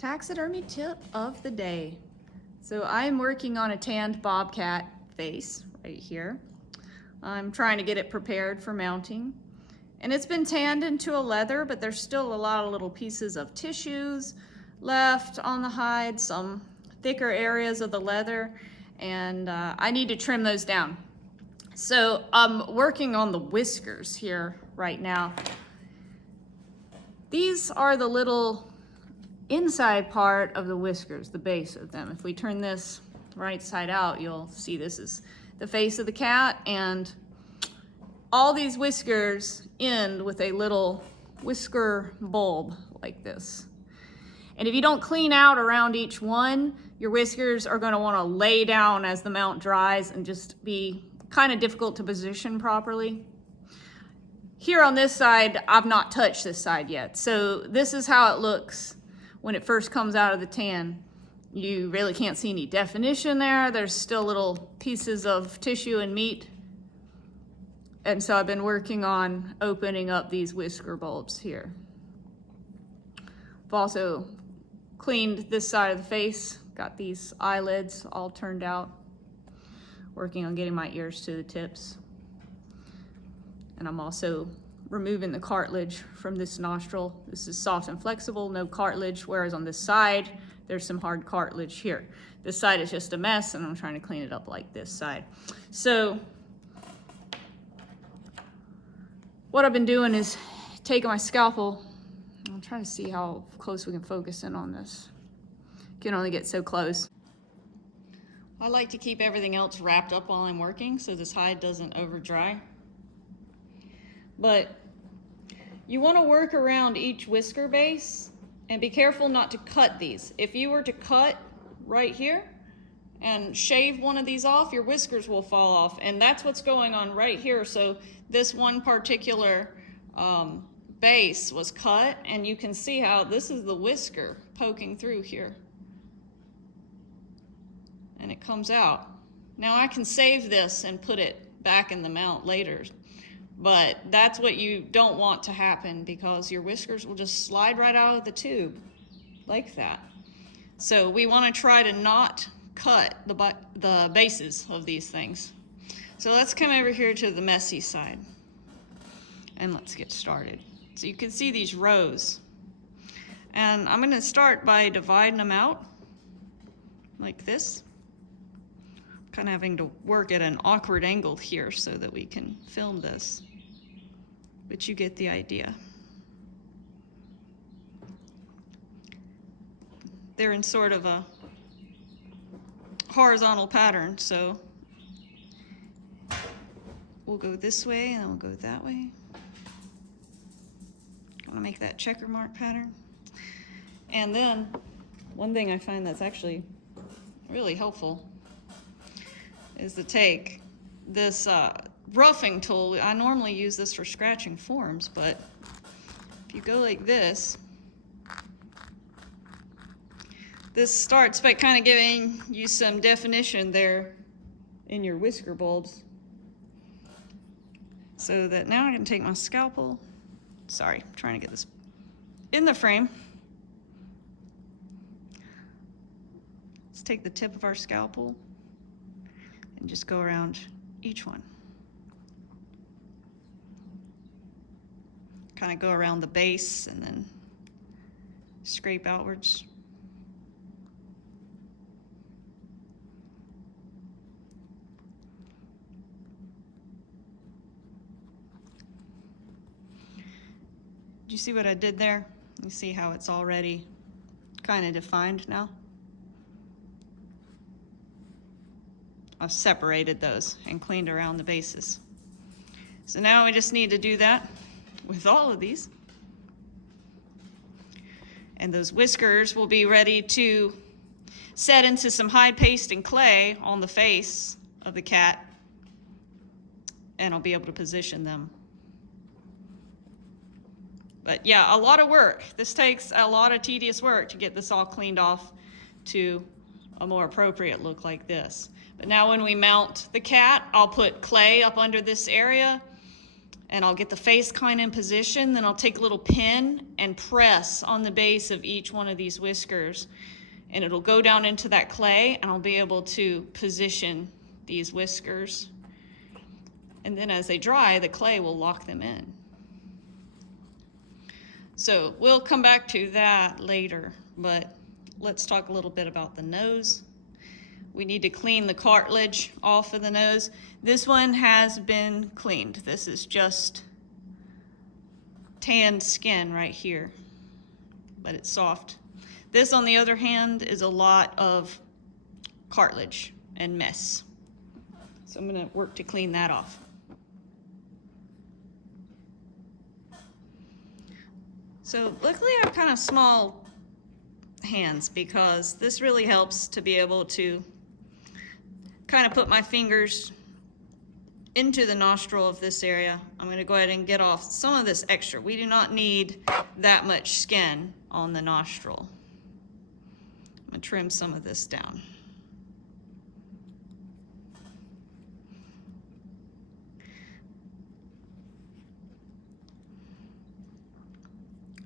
Taxidermy tip of the day. So I'm working on a tanned bobcat face right here. I'm trying to get it prepared for mounting. And it's been tanned into a leather, but there's still a lot of little pieces of tissues left on the hide, some thicker areas of the leather, and I need to trim those down. So I'm working on the whiskers here right now. These are the little inside part of the whiskers, the base of them. If we turn this right side out, you'll see this is the face of the cat, and all these whiskers end with a little whisker bulb like this. And if you don't clean out around each one, your whiskers are going to want to lay down as the mount dries and just be kind of difficult to position properly. Here on this side, I've not touched this side yet. So this is how it looks when it first comes out of the tan. You really can't see any definition there. There's still little pieces of tissue and meat. And so I've been working on opening up these whisker bulbs here. I've also cleaned this side of the face, got these eyelids all turned out. Working on getting my ears to the tips. And I'm also removing the cartilage from this nostril. This is soft and flexible, no cartilage, whereas on this side, there's some hard cartilage here. This side is just a mess, and I'm trying to clean it up like this side. So what I've been doing is taking my scalpel. I'm trying to see how close we can focus in on this. Can only get so close. I like to keep everything else wrapped up while I'm working so this hide doesn't over dry. But you want to work around each whisker base and be careful not to cut these. If you were to cut right here and shave one of these off, your whiskers will fall off, and that's what's going on right here. So this one particular base was cut, and you can see how this is the whisker poking through here. And it comes out. Now I can save this and put it back in the mount later, but that's what you don't want to happen, because your whiskers will just slide right out of the tube like that. So we want to try to not cut the bases of these things. So let's come over here to the messy side and let's get started. So you can see these rows, and I'm going to start by dividing them out like this. Kind of having to work at an awkward angle here so that we can film this, but you get the idea. They're in sort of a horizontal pattern, so we'll go this way and then we'll go that way. I want to make that checker mark pattern. And then one thing I find that's actually really helpful is to take this roughing tool. I normally use this for scratching forms, but if you go like this, this starts by kind of giving you some definition there in your whisker bulbs. So that now I can take my scalpel. Sorry, I'm trying to get this in the frame. Let's take the tip of our scalpel and just go around each one. Kind of go around the base and then scrape outwards. Did you see what I did there? You see how it's already kind of defined now? I've separated those and cleaned around the bases. So now we just need to do that with all of these. And those whiskers will be ready to set into some hide paste and clay on the face of the cat, and I'll be able to position them. But yeah, a lot of work. This takes a lot of tedious work to get this all cleaned off to a more appropriate look like this. But now when we mount the cat, I'll put clay up under this area, and I'll get the face kind of in position. Then I'll take a little pin and press on the base of each one of these whiskers, and it'll go down into that clay, and I'll be able to position these whiskers. And then as they dry, the clay will lock them in. So we'll come back to that later, but let's talk a little bit about the nose. We need to clean the cartilage off of the nose. This one has been cleaned. This is just tanned skin right here, but it's soft. This, on the other hand, is a lot of cartilage and mess. So I'm gonna work to clean that off. So luckily I have kind of small hands, because this really helps to be able to kind of put my fingers into the nostril of this area. I'm going to go ahead and get off some of this extra. We do not need that much skin on the nostril. I'm going to trim some of this down.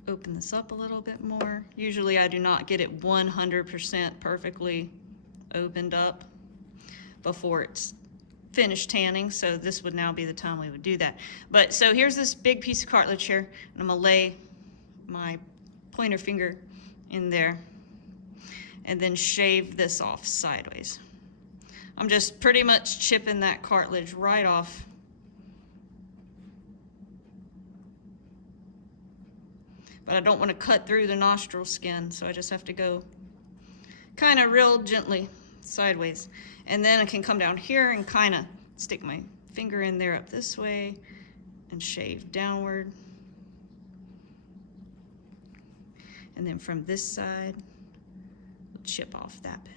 Open this up a little bit more. Usually I do not get it 100% perfectly opened up before it's finished tanning, so this would now be the time we would do that. But so here's this big piece of cartilage here, and I'm gonna lay my pointer finger in there and then shave this off sideways. I'm just pretty much chipping that cartilage right off. But I don't want to cut through the nostril skin, so I just have to go kind of real gently sideways. And then I can come down here and kind of stick my finger in there up this way and shave downward. And then from this side, we'll chip off that bit.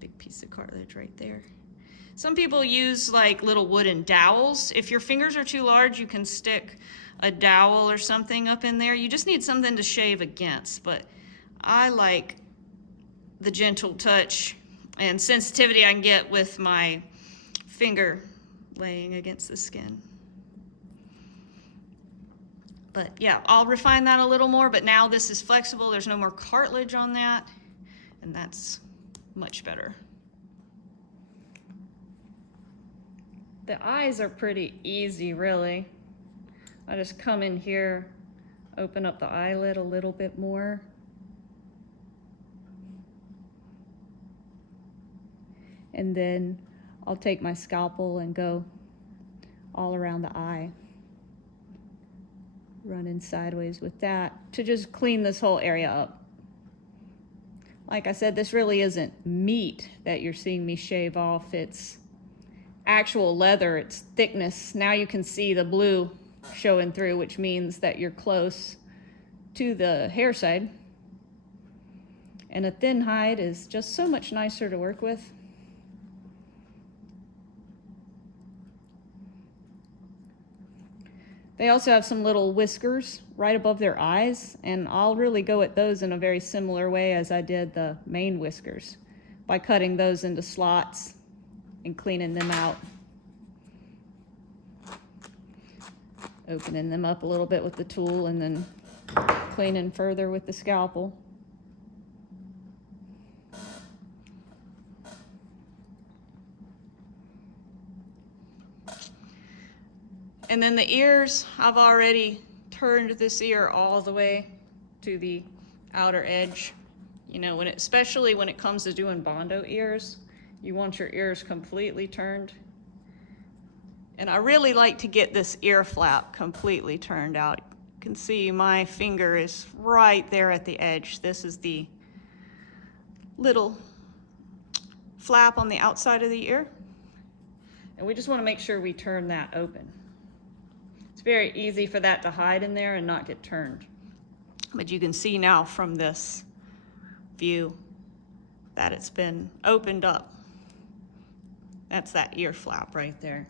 Big piece of cartilage right there. Some people use like little wooden dowels. If your fingers are too large, you can stick a dowel or something up in there. You just need something to shave against, but I like the gentle touch and sensitivity I can get with my finger laying against the skin. But yeah, I'll refine that a little more, but now this is flexible. There's no more cartilage on that, and that's much better. The eyes are pretty easy, really. I just come in here, open up the eyelid a little bit more. And then I'll take my scalpel and go all around the eye. Running sideways with that to just clean this whole area up. Like I said, this really isn't meat that you're seeing me shave off. It's actual leather, it's thickness. Now you can see the blue showing through, which means that you're close to the hair side. And a thin hide is just so much nicer to work with. They also have some little whiskers right above their eyes, and I'll really go at those in a very similar way as I did the main whiskers, by cutting those into slots and cleaning them out. Opening them up a little bit with the tool and then cleaning further with the scalpel. And then the ears, I've already turned this ear all the way to the outer edge. You know, especially when it comes to doing Bondo ears, you want your ears completely turned. And I really like to get this ear flap completely turned out. You can see my finger is right there at the edge. This is the little flap on the outside of the ear. And we just want to make sure we turn that open. It's very easy for that to hide in there and not get turned. But you can see now from this view that it's been opened up. That's that ear flap right there.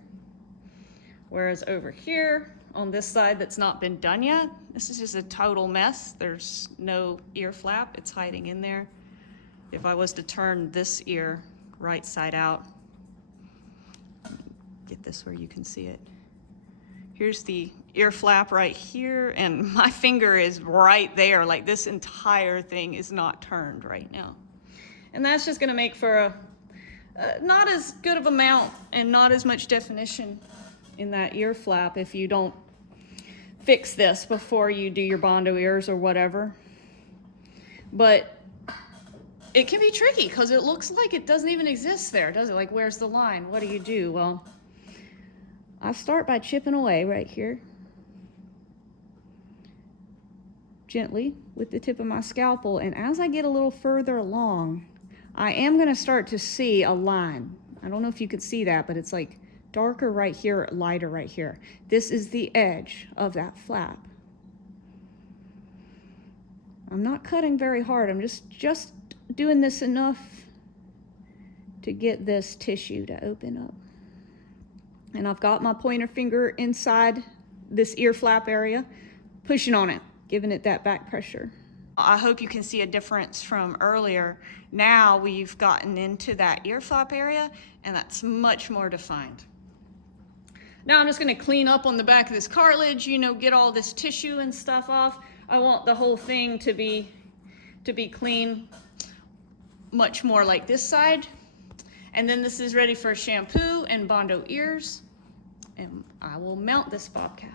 Whereas over here on this side that's not been done yet, this is just a total mess. There's no ear flap, it's hiding in there. If I was to turn this ear right side out. Get this where you can see it. Here's the ear flap right here, and my finger is right there. Like, this entire thing is not turned right now. And that's just gonna make for a not as good of a mount and not as much definition in that ear flap if you don't fix this before you do your Bondo ears or whatever. But it can be tricky because it looks like it doesn't even exist there, does it? Like, where's the line? What do you do? Well, I start by chipping away right here, gently with the tip of my scalpel, and as I get a little further along, I am gonna start to see a line. I don't know if you could see that, but it's like darker right here, lighter right here. This is the edge of that flap. I'm not cutting very hard. I'm just doing this enough to get this tissue to open up. And I've got my pointer finger inside this ear flap area, pushing on it, giving it that back pressure. I hope you can see a difference from earlier. Now we've gotten into that ear flap area, and that's much more defined. Now I'm just gonna clean up on the back of this cartilage, you know, get all this tissue and stuff off. I want the whole thing to be clean, much more like this side. And then this is ready for shampoo and Bondo ears, and I will mount this Bobcat.